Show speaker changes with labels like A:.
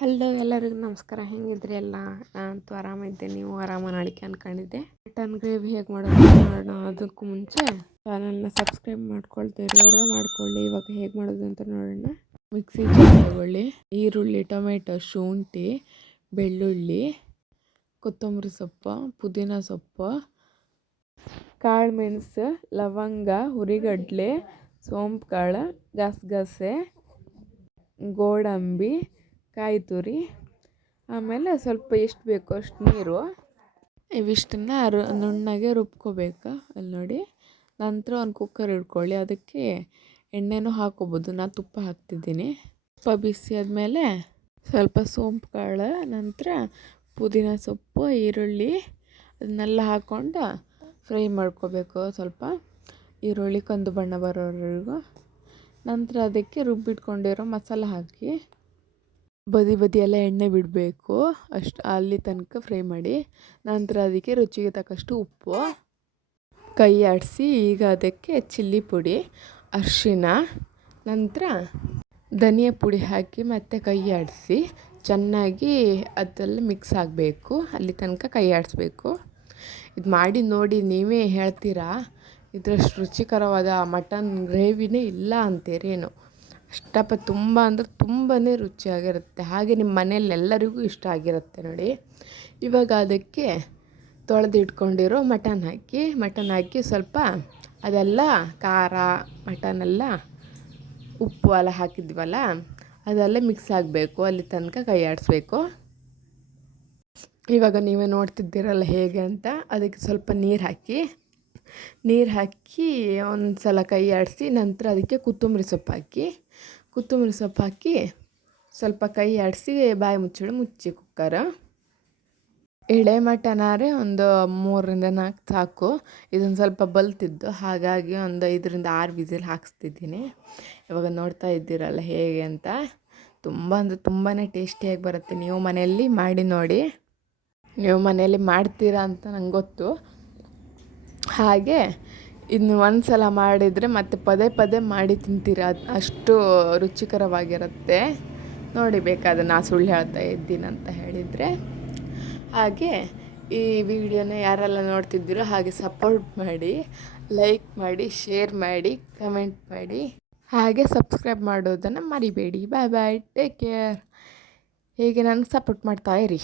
A: Hello ಎಲ್ಲರಿಗೂ ನಮಸ್ಕಾರ. ಹೆಂಗಿದ್ರಿ ಎಲ್ಲ? ನಾನಂತೂ ಆರಾಮಿದ್ದೆ ನೀವು ಆರಾಮ ನಾಳಿಕೆ ಅನ್ಕೊಂಡಿದ್ದೆ? ಮಟನ್ ಗ್ರೇವಿ ಹೇಗೆ ಮಾಡೋದು ನೋಡೋಣ ಅದಕ್ಕೂ ಮುಂಚೆ. ಚಾನಲ್ನ ಸಬ್ಸ್ಕ್ರೈಬ್ ಮಾಡ್ಕೊಳ್ತಾ ಇರೋರು ಮಾಡ್ಕೊಳ್ಳಿ. ಇವಾಗ ಹೇಗೆ ಮಾಡೋದು ಅಂತ ನೋಡೋಣ. ಮಿಕ್ಸಿ ತಗೊಳ್ಳಿ. ಈರುಳ್ಳಿ, ಟೊಮೆಟೊ, ಶುಂಠಿ, ಬೆಳ್ಳುಳ್ಳಿ, ಕೊತ್ತಂಬರಿ ಸೊಪ್ಪು, ಪುದೀನ ಸೊಪ್ಪು ಕಾಳು ಮೆಣಸು ಲವಂಗ, ಹುರಿಗಡಲೆ ಸೋಂಪು ಕಾಳು ಗಸಗಸೆ, ಗೋಡಂಬಿ ಕಾಯಿ ತುರಿ ಆಮೇಲೆ ಸ್ವಲ್ಪ ಎಷ್ಟು ಬೇಕೋ ಅಷ್ಟು ನೀರು. ಇವಿಷ್ಟನ್ನು ರು, ನುಣ್ಣಗೆ ರುಬ್ಕೋಬೇಕು. ಅಲ್ಲಿ ನೋಡಿ, ನಂತರ ಒಂದು ಕುಕ್ಕರ್ ಇಟ್ಕೊಳ್ಳಿ. ಅದಕ್ಕೆ ಎಣ್ಣೆನೂ ಹಾಕೋಬೋದು. ನಾನು ತುಪ್ಪ ಹಾಕ್ತಿದ್ದೀನಿ. ತುಪ್ಪ ಬಿಸಿ ಆದಮೇಲೆ ಸ್ವಲ್ಪ ಸೋಂಪು ಕಾಳು, ನಂತರ ಪುದೀನ ಸೊಪ್ಪು, ಈರುಳ್ಳಿ ಅದನ್ನೆಲ್ಲ ಹಾಕ್ಕೊಂಡು ಫ್ರೈ ಮಾಡ್ಕೋಬೇಕು ಸ್ವಲ್ಪ. ಈರುಳ್ಳಿ ಕಂದು ಬಣ್ಣ ಬರೋವರೆಗೂ. ನಂತರ ಅದಕ್ಕೆ ರುಬ್ಬಿಟ್ಕೊಂಡಿರೋ ಮಸಾಲೆ ಹಾಕಿ ಬದಿ ಬದಿಯೆಲ್ಲ ಎಣ್ಣೆ ಬಿಡಬೇಕು. ಅಷ್ಟು ಅಲ್ಲಿ ತನಕ ಫ್ರೈ ಮಾಡಿ. ನಂತರ ಅದಕ್ಕೆ ರುಚಿಗೆ ತಕ್ಕಷ್ಟು ಉಪ್ಪು. ಕೈ ಆಡಿಸಿ ಈಗ ಅದಕ್ಕೆ ಚಿಲ್ಲಿ ಪುಡಿ ಅರಿಶಿನ ನಂತರ ಧನಿಯಾ ಪುಡಿ ಹಾಕಿ ಮತ್ತೆ ಕೈ ಆಡಿಸಿ ಚೆನ್ನಾಗಿ ಅದೆಲ್ಲ ಮಿಕ್ಸ್ ಆಗಬೇಕು. ಅಲ್ಲಿ ತನಕ ಕೈ ಆಡಿಸ್ಬೇಕು. ಇದು ಮಾಡಿ ನೋಡಿ ನೀವೇ ಹೇಳ್ತೀರಾ? ಇದರಷ್ಟು ರುಚಿಕರವಾದ ಮಟನ್ ಗ್ರೇವಿನೇ ಇಲ್ಲ ಅಂತೀರೇನು. ಅಷ್ಟಪ್ಪ ತುಂಬ ಅಂದರೆ ತುಂಬಾ ರುಚಿಯಾಗಿರುತ್ತೆ. ಹಾಗೆ ನಿಮ್ಮ ಮನೇಲಿ ಎಲ್ಲರಿಗೂ ಇಷ್ಟ ಆಗಿರುತ್ತೆ ನೋಡಿ. ಇವಾಗ ಅದಕ್ಕೆ ತೊಳೆದಿಟ್ಕೊಂಡಿರೋ ಮಟನ್ ಹಾಕಿ ಮಟನ್ ಹಾಕಿ ಸ್ವಲ್ಪ ಅದೆಲ್ಲ ಖಾರ ಮಟನೆಲ್ಲ ಉಪ್ಪು ಎಲ್ಲ ಹಾಕಿದ್ವಲ್ಲ, ಅದೆಲ್ಲ ಮಿಕ್ಸ್ ಆಗಬೇಕು, ಅಲ್ಲಿ ತನಕ ಕೈ ಆಡಿಸ್ಬೇಕು ಇವಾಗ ನೀವೇ ನೋಡ್ತಿದ್ದೀರಲ್ಲ ಹೇಗೆ ಅಂತ, ಅದಕ್ಕೆ ಸ್ವಲ್ಪ ನೀರು ಹಾಕಿ ನೀರು ಹಾಕಿ ಒಂದು ಸಲ ಕೈ ಆಡಿಸಿ, ನಂತರ ಅದಕ್ಕೆ ಕೊತ್ತಂಬರಿ ಸೊಪ್ಪು ಹಾಕಿ, ಕೊತ್ತಂಬರಿ ಸೊಪ್ಪು ಹಾಕಿ ಸ್ವಲ್ಪ ಕೈ ಆಡಿಸಿ ಬಾಯಿ ಮುಚ್ಚಿಡು ಮುಚ್ಚಿ ಕುಕ್ಕರ. ಎಳೆ ಮಟನಾರೆ ಒಂದು ಮೂರರಿಂದ ನಾಲ್ಕು ಸಾಕು. ಇದೊಂದು ಸ್ವಲ್ಪ ಬಲ್ತಿದ್ದು ಹಾಗಾಗಿ ಒಂದು ಐದರಿಂದ ಆರು ವಿಸಿಲ್ ಹಾಕಿಸ್ತಿದ್ದೀನಿ. ಇವಾಗ ನೋಡ್ತಾ ಇದ್ದೀರಲ್ಲ ಹೇಗೆ ಅಂತ. ತುಂಬ ಅಂದರೆ ತುಂಬಾ ಟೇಸ್ಟಿಯಾಗಿ ಬರುತ್ತೆ. ನೀವು ಮನೆಯಲ್ಲಿ ಮಾಡಿ ನೋಡಿ. ನೀವು ಮನೆಯಲ್ಲಿ ಮಾಡ್ತೀರಾ ಅಂತ ನಂಗೆ ಗೊತ್ತು. ಹಾಗೆ ಇನ್ನು ಒಂದು ಸಲ ಮಾಡಿದರೆ ಮತ್ತೆ ಪದೇ ಪದೇ ಮಾಡಿ ತಿಂತೀರ. ಅಷ್ಟು ರುಚಿಕರವಾಗಿರುತ್ತೆ. ನೋಡಿ ಬೇಕಾದ ನಾ ಸುಳ್ಳು ಹೇಳ್ತಾ ಇದ್ದೀನಿ ಅಂತ ಹೇಳಿದರೆ. ಹಾಗೆ ಈ ವಿಡಿಯೋನ ಯಾರೆಲ್ಲ ನೋಡ್ತಿದ್ದೀರೋ ಹಾಗೆ ಸಪೋರ್ಟ್ ಮಾಡಿ ಲೈಕ್ ಮಾಡಿ ಶೇರ್ ಮಾಡಿ ಕಮೆಂಟ್ ಮಾಡಿ. ಹಾಗೆ ಸಬ್ಸ್ಕ್ರೈಬ್ ಮಾಡೋದನ್ನು ಮರಿಬೇಡಿ. ಬಾಯ್ ಬಾಯ್ ಟೇಕ್ ಕೇರ್ ಹೀಗೆ ನನಗೆ ಸಪೋರ್ಟ್ ಮಾಡ್ತಾ ಇರಿ.